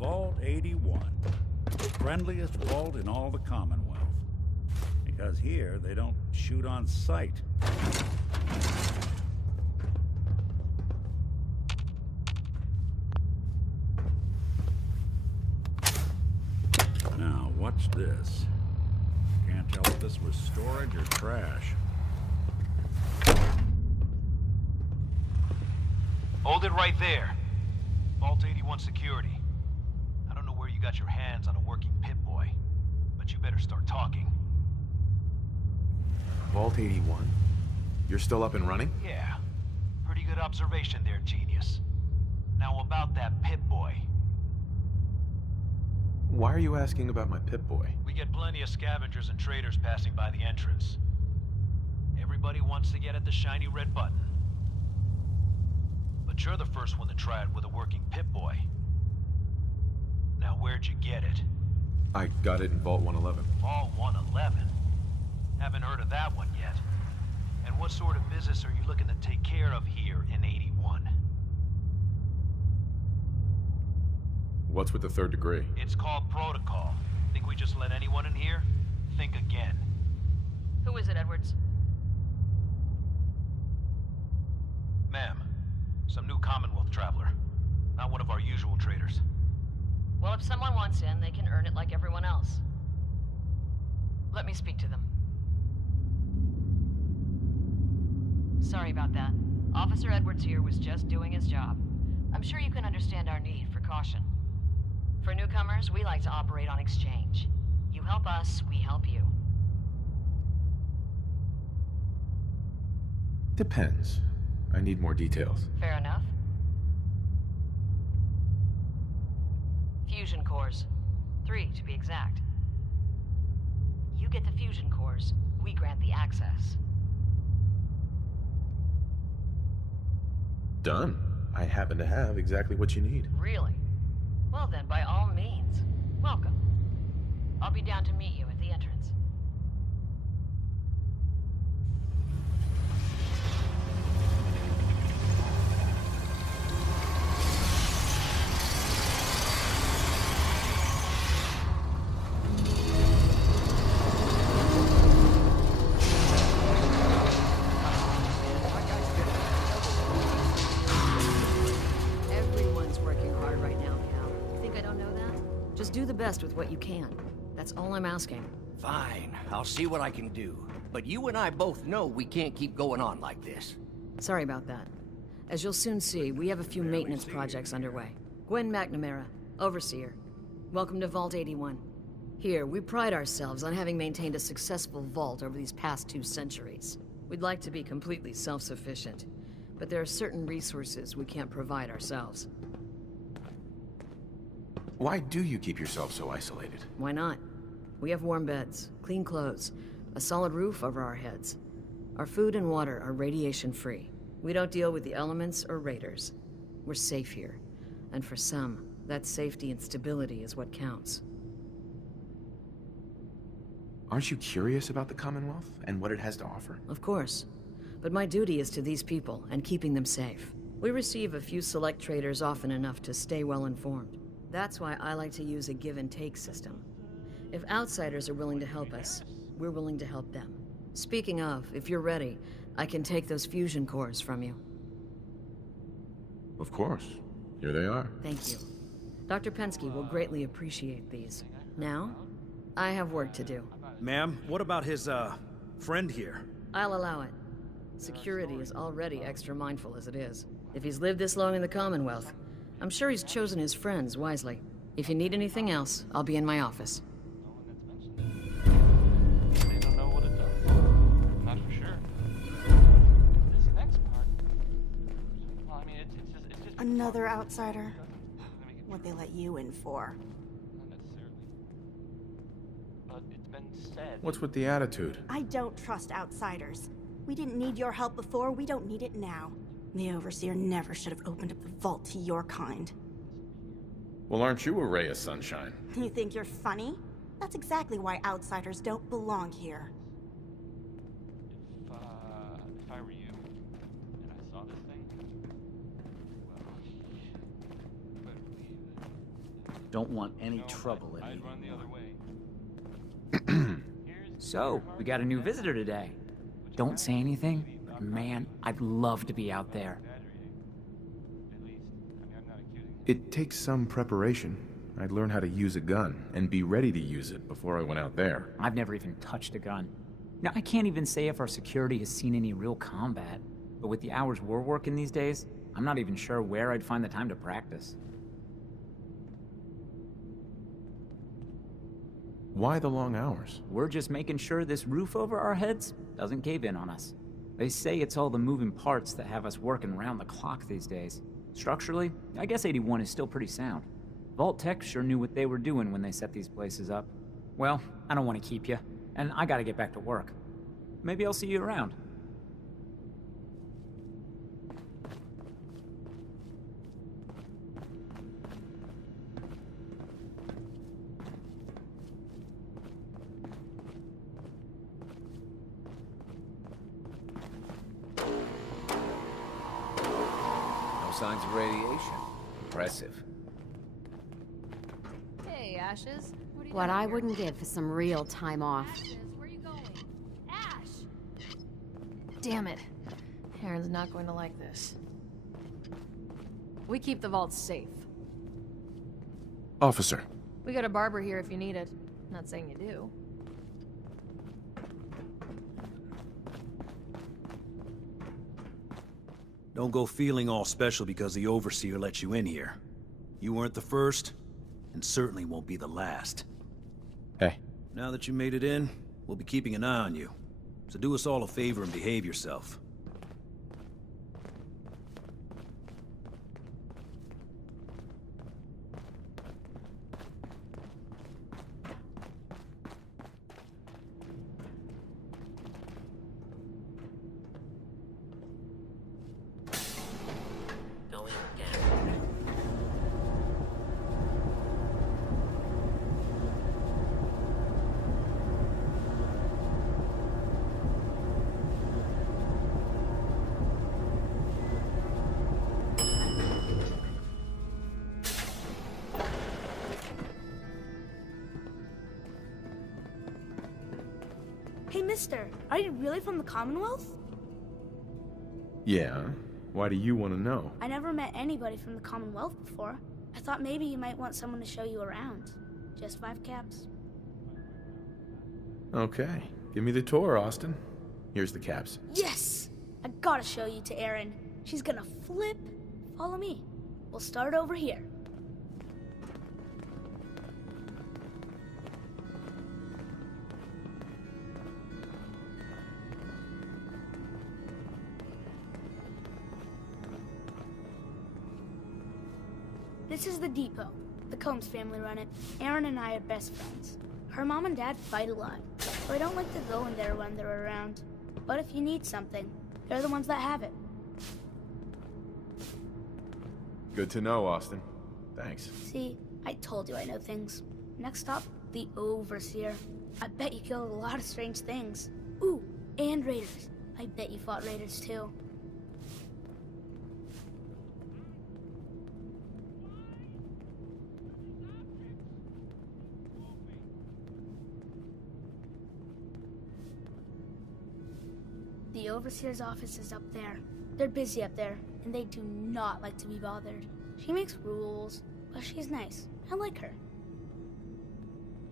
Vault 81, the friendliest vault in all the Commonwealth. Because here, they don't shoot on sight. Now, what's this? Can't tell if this was storage or trash. Hold it right there. Vault 81 security. I don't know where you got your hands on a working Pip-Boy, but you better start talking. Vault 81? You're still up and running? Yeah. Pretty good observation there, genius. Now about that Pip-Boy. Why are you asking about my Pip-Boy? We get plenty of scavengers and traders passing by the entrance. Everybody wants to get at the shiny red button. But you're the first one to try it with a working Pip-Boy. Now where'd you get it? I got it in Vault 111. Vault 111? Haven't heard of that one yet. And what sort of business are you looking to take care of here in 81? What's with the third degree? It's called protocol. Think we just let anyone in here? Think again. Who is it, Edwards? Ma'am, some new Commonwealth traveler. Not one of our usual traders. Well, if someone wants in, they can earn it like everyone else. Let me speak to them. Sorry about that. Officer Edwards here was just doing his job. I'm sure you can understand our need for caution. For newcomers, we like to operate on exchange. You help us, we help you. Depends. I need more details. Fair enough. Fusion cores. 3, to be exact. You get the fusion cores, we grant the access. Done. I happen to have exactly what you need. Really? Well then, by all means, welcome. I'll be down to meet you at the entrance. Do the best with what you can. That's all I'm asking. Fine, I'll see what I can do. But you and I both know we can't keep going on like this. Sorry about that. As you'll soon see, we have a few maintenance projects underway. Gwen McNamara, Overseer. Welcome to Vault 81. Here, we pride ourselves on having maintained a successful vault over these past 2 centuries. We'd like to be completely self-sufficient, but there are certain resources we can't provide ourselves. Why do you keep yourself so isolated? Why not? We have warm beds, clean clothes, a solid roof over our heads. Our food and water are radiation-free. We don't deal with the elements or raiders. We're safe here. And for some, that safety and stability is what counts. Aren't you curious about the Commonwealth and what it has to offer? Of course. But my duty is to these people and keeping them safe. We receive a few select traders often enough to stay well informed. That's why I like to use a give-and-take system. If outsiders are willing to help us, we're willing to help them. Speaking of, if you're ready, I can take those fusion cores from you. Of course. Here they are. Thank you. Dr. Pensky will greatly appreciate these. Now, I have work to do. Ma'am, what about his, friend here? I'll allow it. Security is already extra mindful as it is. If he's lived this long in the Commonwealth, I'm sure he's chosen his friends wisely. If you need anything else, I'll be in my office. They don't know what it does. Not for sure. This next part, well, I mean, it's just another outsider. What they let you in for? Not necessarily. But it's been said. What's with the attitude? I don't trust outsiders. We didn't need your help before, we don't need it now. The Overseer never should have opened up the vault to your kind. Well, aren't you a ray of sunshine? You think you're funny? That's exactly why outsiders don't belong here. If I were you, and I saw this thing, well, you better believe that Don't want any No, trouble I'd anymore. run the other way. So, we got a new visitor today. Don't say anything, but man, I'd love to be out there. At least, I'm not accusing you. It takes some preparation. I'd learn how to use a gun and be ready to use it before I went out there. I've never even touched a gun. Now, I can't even say if our security has seen any real combat, but with the hours we're working these days, I'm not even sure where I'd find the time to practice. Why the long hours? We're just making sure this roof over our heads doesn't cave in on us. They say it's all the moving parts that have us working around the clock these days. Structurally, I guess 81 is still pretty sound. Vault Tech sure knew what they were doing when they set these places up. Well, I don't want to keep you, and I gotta get back to work. Maybe I'll see you around. No signs of radiation. Impressive. Hey, Ashes. What are you What doing I here? wouldn't give for some real time off. Ashes, where are you going? Ash! Damn it. Aaron's not going to like this. We keep the vaults safe. Officer. We got a barber here if you need it. Not saying you do. Don't go feeling all special because the Overseer let you in here. You weren't the first, and certainly won't be the last. Hey. Now that you made it in, we'll be keeping an eye on you. So do us all a favor and behave yourself. Hey, mister, are you really from the Commonwealth? Yeah? Why do you want to know? I never met anybody from the Commonwealth before. I thought maybe you might want someone to show you around. Just 5 caps. Okay. Give me the tour, Austin. Here's the caps. Yes! I gotta show you to Erin. She's gonna flip. Follow me. We'll start over here. This is the depot. The Combs family run it. Erin and I are best friends. Her mom and dad fight a lot, so I don't like to go in there when they're around. But if you need something, they're the ones that have it. Good to know, Austin. Thanks. See, I told you I know things. Next up, the Overseer. I bet you killed a lot of strange things. Ooh, and raiders. I bet you fought raiders too. The Overseer's office is up there. They're busy up there, and they do not like to be bothered. She makes rules, but she's nice. I like her.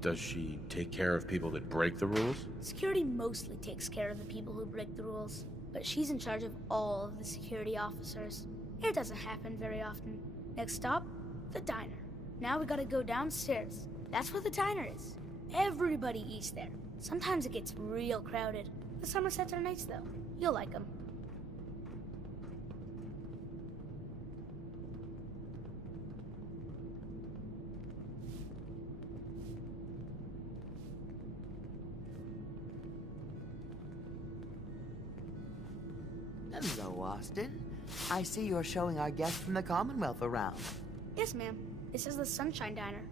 Does she take care of people that break the rules? Security mostly takes care of the people who break the rules, but she's in charge of all of the security officers. It doesn't happen very often. Next stop, the diner. Now we gotta go downstairs. That's where the diner is. Everybody eats there. Sometimes it gets real crowded. The Somersets are nice though. You'll like them. Hello, Austin. I see you're showing our guests from the Commonwealth around. Yes, ma'am. This is the Sunshine Diner.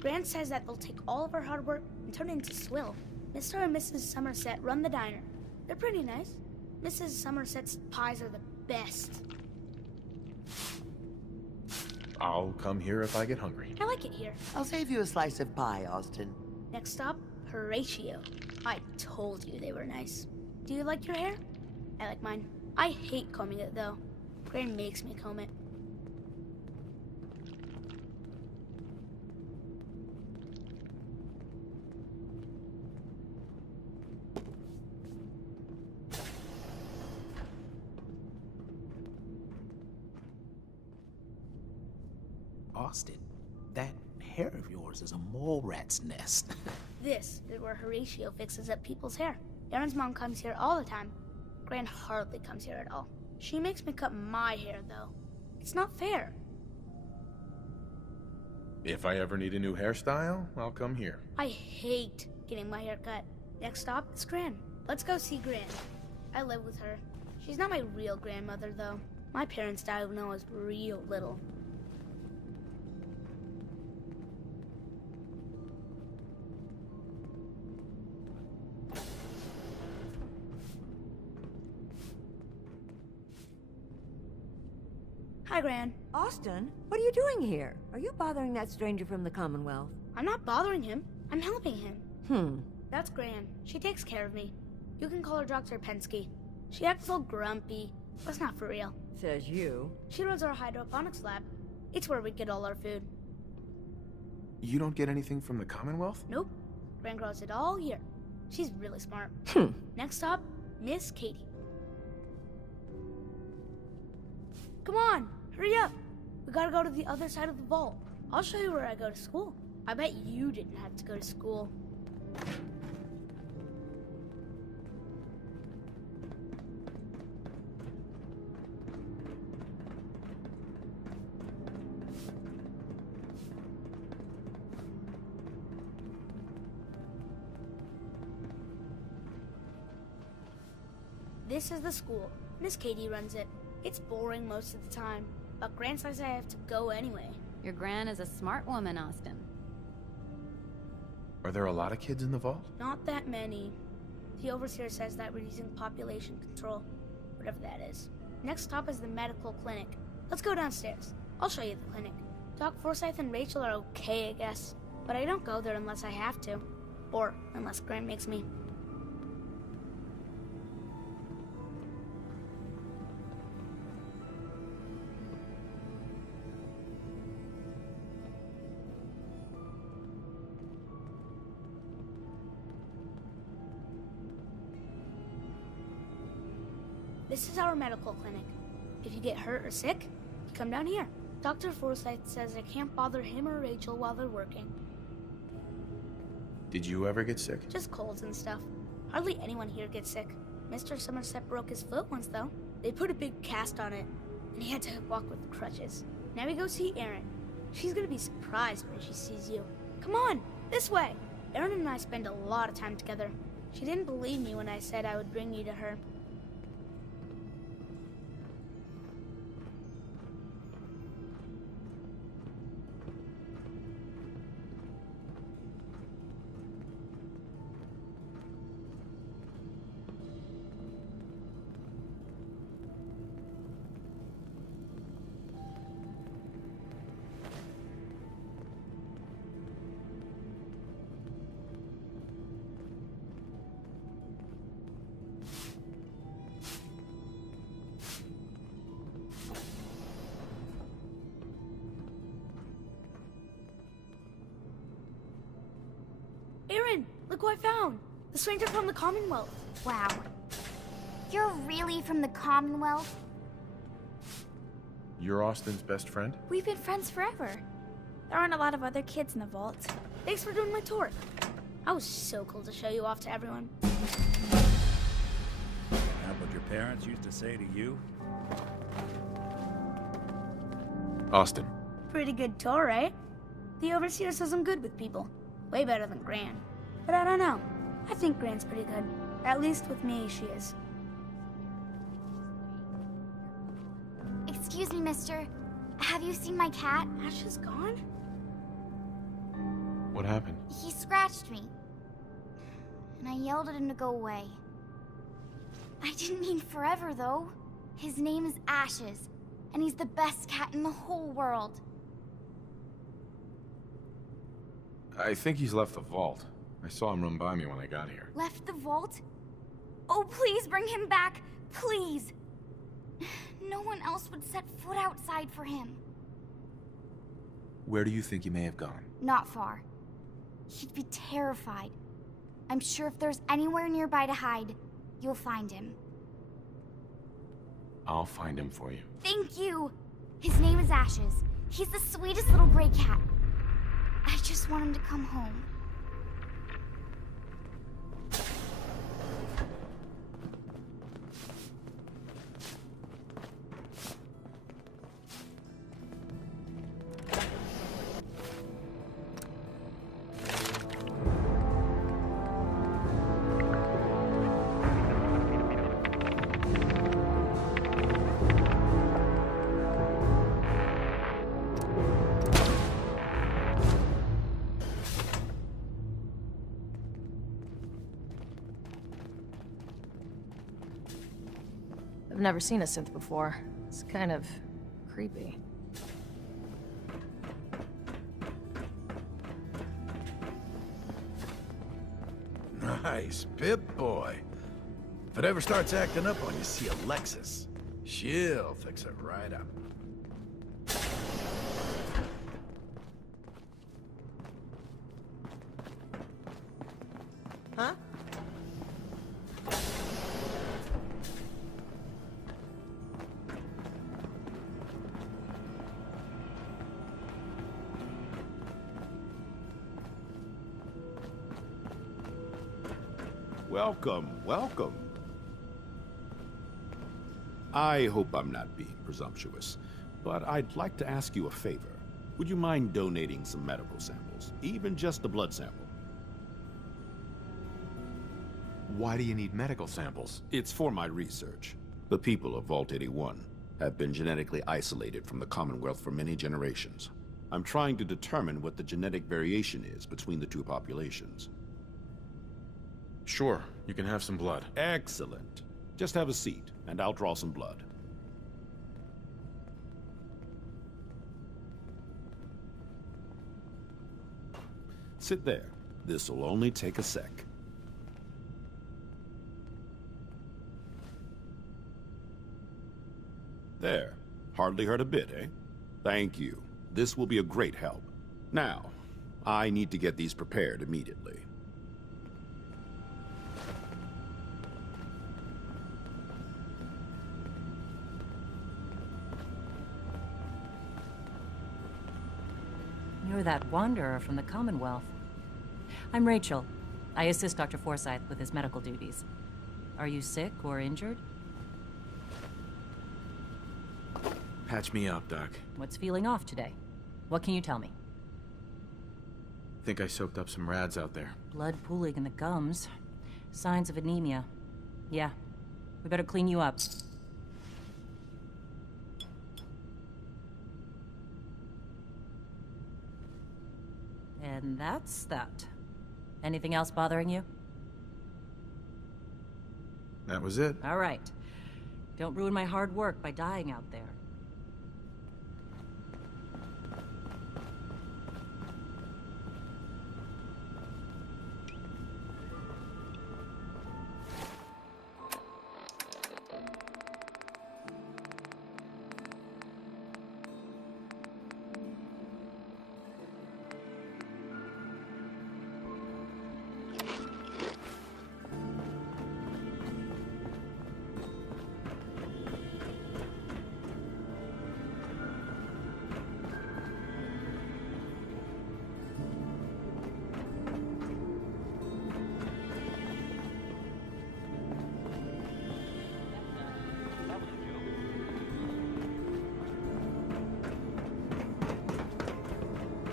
Grant says that they'll take all of our hard work and turn it into swill. Mr. and Mrs. Somerset run the diner. They're pretty nice. Mrs. Somerset's pies are the best. I'll come here if I get hungry. I like it here. I'll save you a slice of pie, Austin. Next stop, Horatio. I told you they were nice. Do you like your hair? I like mine. I hate combing it, though. Gran makes me comb it. Austin, that hair of yours is a mole rat's nest. This is where Horatio fixes up people's hair. Aaron's mom comes here all the time. Gran hardly comes here at all. She makes me cut my hair, though. It's not fair. If I ever need a new hairstyle, I'll come here. I hate getting my hair cut. Next stop is Gran. Let's go see Gran. I live with her. She's not my real grandmother, though. My parents died when I was real little. Hi, Gran. Austin, what are you doing here? Are you bothering that stranger from the Commonwealth? I'm not bothering him. I'm helping him. That's Gran. She takes care of me. You can call her Dr. Pensky. She acts all grumpy, but it's not for real. Says you. She runs our hydroponics lab. It's where we get all our food. You don't get anything from the Commonwealth? Nope. Gran grows it all here. She's really smart. Next stop, Miss Katie. Come on, hurry up. We gotta go to the other side of the vault. I'll show you where I go to school. I bet you didn't have to go to school. This is the school. Miss Katie runs it. It's boring most of the time, but Gran says I have to go anyway. Your Gran is a smart woman, Austin. Are there a lot of kids in the vault? Not that many. The overseer says that we're using population control, whatever that is. Next stop is the medical clinic. Let's go downstairs. I'll show you the clinic. Doc Forsyth and Rachel are okay, I guess, but I don't go there unless I have to, or unless Gran makes me. This is our medical clinic. If you get hurt or sick, you come down here. Dr. Forsyth says I can't bother him or Rachel while they're working. Did you ever get sick? Just colds and stuff. Hardly anyone here gets sick. Mr. Somerset broke his foot once, though. They put a big cast on it, and he had to walk with crutches. Now we go see Erin. She's gonna be surprised when she sees you. Come on, this way! Erin and I spend a lot of time together. She didn't believe me when I said I would bring you to her. Erin, look what I found! The stranger from the Commonwealth. Wow. You're really from the Commonwealth? You're Austin's best friend? We've been friends forever. There aren't a lot of other kids in the vault. Thanks for doing my tour. I was so cool to show you off to everyone. That what your parents used to say to you? Austin. Pretty good tour, right? The overseer says I'm good with people. Way better than Gran. But I don't know. I think Gran's pretty good. At least with me, she is. Excuse me, mister. Have you seen my cat? Ash is gone? What happened? He scratched me. And I yelled at him to go away. I didn't mean forever, though. His name is Ashes, and he's the best cat in the whole world. I think he's left the vault. I saw him run by me when I got here. Left the vault? Oh, please bring him back. Please. No one else would set foot outside for him. Where do you think he may have gone? Not far. He'd be terrified. I'm sure if there's anywhere nearby to hide, you'll find him. I'll find him for you. Thank you! His name is Ashes. He's the sweetest little gray cat. I just want him to come home. I've never seen a synth before. It's kind of creepy. Nice, Pip-Boy. If it ever starts acting up on you, see Alexis. She'll fix it right up. Huh? Welcome, welcome. I hope I'm not being presumptuous, but I'd like to ask you a favor. Would you mind donating some medical samples, even just a blood sample? Why do you need medical samples? It's for my research. The people of Vault 81 have been genetically isolated from the Commonwealth for many generations. I'm trying to determine what the genetic variation is between the two populations. Sure, you can have some blood. Excellent. Just have a seat, and I'll draw some blood. Sit there. This'll only take a sec. There. Hardly hurt a bit, eh? Thank you. This will be a great help. Now, I need to get these prepared immediately. You're that wanderer from the Commonwealth. I'm Rachel. I assist Dr. Forsyth with his medical duties. Are you sick or injured? Patch me up, Doc. What's feeling off today? What can you tell me? Think I soaked up some rads out there. Blood pooling in the gums. Signs of anemia. Yeah. We better clean you up. And that's that. Anything else bothering you? That was it. All right. Don't ruin my hard work by dying out there.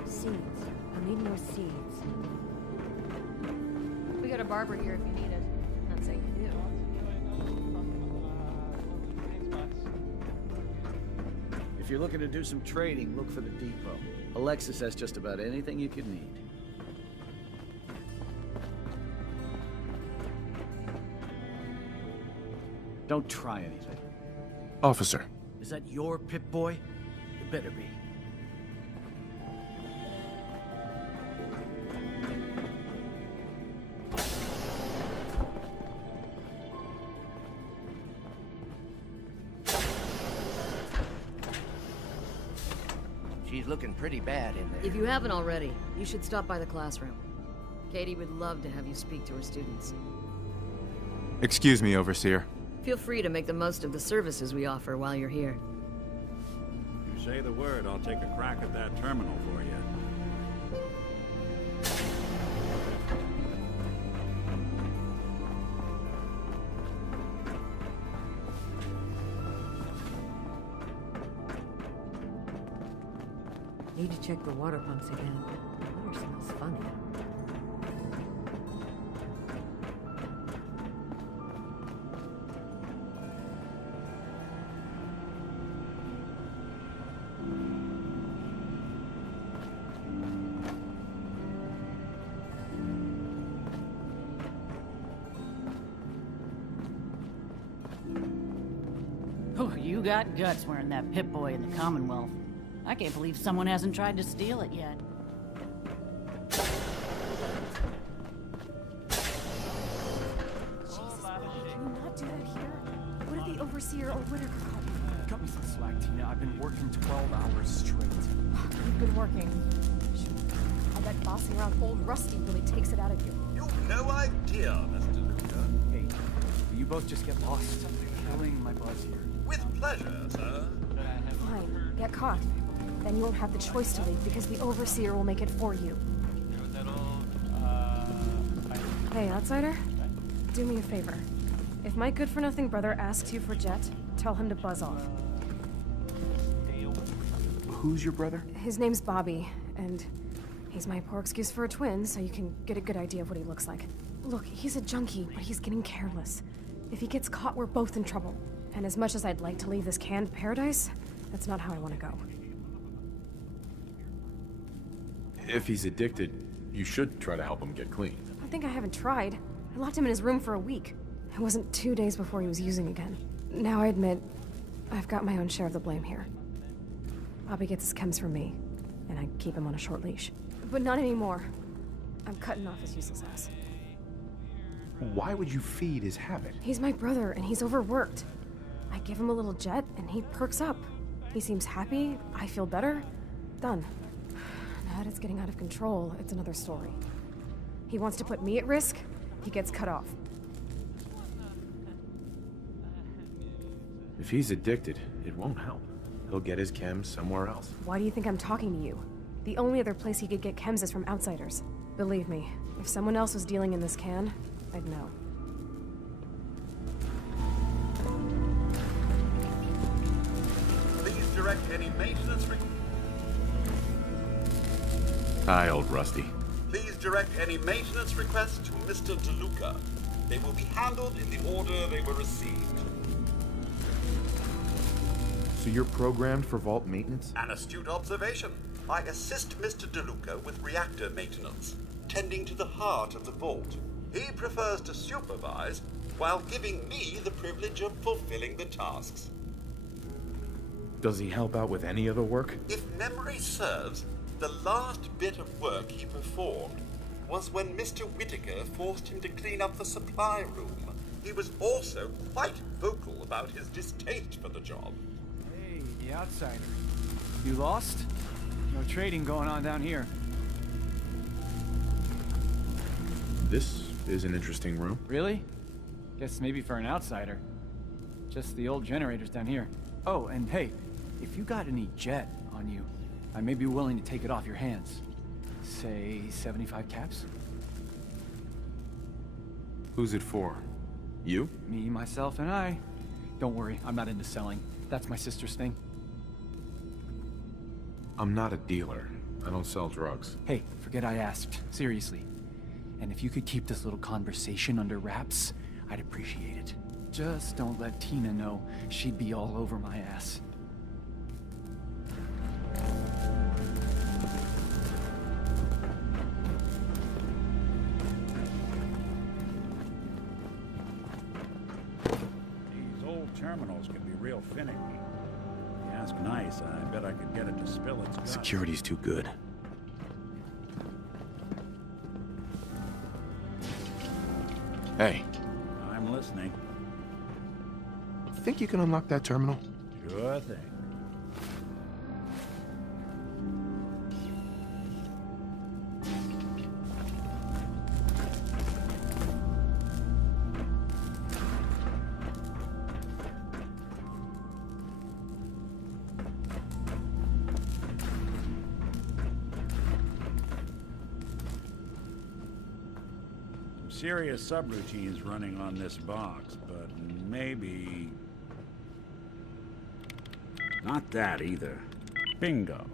Seeds. I need more seeds. We got a barber here if you need it. Not saying you do. If you're looking to do some trading, look for the depot. Alexis has just about anything you could need. Don't try anything. Officer. Is that your Pip-Boy? It better be. looking pretty bad in there. If you haven't already, you should stop by the classroom. Katie would love to have you speak to her students. Excuse me, Overseer. Feel free to make the most of the services we offer while you're here. You say the word, I'll take a crack at that terminal for you. Need to check the water pumps again. The water smells funny. Oh, you got guts wearing that Pip-Boy in the Commonwealth. I can't believe someone hasn't tried to steal it yet. Jesus, can you not do that here? What if the Overseer or Whitaker call you? Cut me some slack, Tina. I've been working 12 hours straight. You've been working. Shoot. I bet bossing around old Rusty really takes it out of you. You've no idea, Mr. Luca. Hey, will you both just get lost? Killing my buzz here. With pleasure, sir. Fine, get caught. Then you won't have the choice to leave because the Overseer will make it for you. Hey, outsider? Do me a favor. If my good-for-nothing brother asks you for Jet, tell him to buzz off. Who's your brother? His name's Bobby, and he's my poor excuse for a twin, so you can get a good idea of what he looks like. Look, he's a junkie, but he's getting careless. If he gets caught, we're both in trouble. And as much as I'd like to leave this canned paradise, that's not how I want to go. If he's addicted, you should try to help him get clean. I think I haven't tried. I locked him in his room for a week. It wasn't 2 days before he was using again. Now I admit, I've got my own share of the blame here. Bobby gets his chems from me, and I keep him on a short leash. But not anymore. I'm cutting off his useless ass. Why would you feed his habit? He's my brother, and he's overworked. I give him a little Jet, and he perks up. He seems happy, I feel better. Done. Now that it's getting out of control, it's another story. He wants to put me at risk, he gets cut off. If he's addicted, it won't help. He'll get his chems somewhere else. Why do you think I'm talking to you? The only other place he could get chems is from outsiders. Believe me, if someone else was dealing in this can, I'd know. Please direct any maintenance Hi, old Rusty. Please direct any maintenance requests to Mr. DeLuca. They will be handled in the order they were received. So you're programmed for vault maintenance? An astute observation. I assist Mr. DeLuca with reactor maintenance, tending to the heart of the vault. He prefers to supervise while giving me the privilege of fulfilling the tasks. Does he help out with any other work? If memory serves, the last bit of work he performed was when Mr. Whitaker forced him to clean up the supply room. He was also quite vocal about his distaste for the job. Hey, the outsider. You lost? No trading going on down here. This is an interesting room. Really? Guess maybe for an outsider. Just the old generators down here. Oh, and hey, if you got any Jet on you, I may be willing to take it off your hands. Say 75 caps? Who's it for? You? Me, myself, and I. Don't worry, I'm not into selling. That's my sister's thing. I'm not a dealer. I don't sell drugs. Hey, forget I asked. Seriously. And if you could keep this little conversation under wraps, I'd appreciate it. Just don't let Tina know. She'd be all over my ass. These old terminals can be real finicky. If you ask nice, I bet I could get it to spill its guts. Security's too good. Hey. I'm listening. Think you can unlock that terminal? Sure thing. serious subroutines running on this box, but maybe... Not that either. Bingo.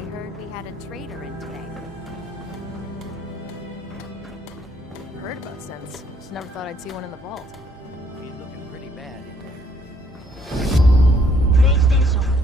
I heard we had a traitor in today. Heard about sense. Just never thought I'd see one in the vault. He's looking pretty bad in there. PlayStation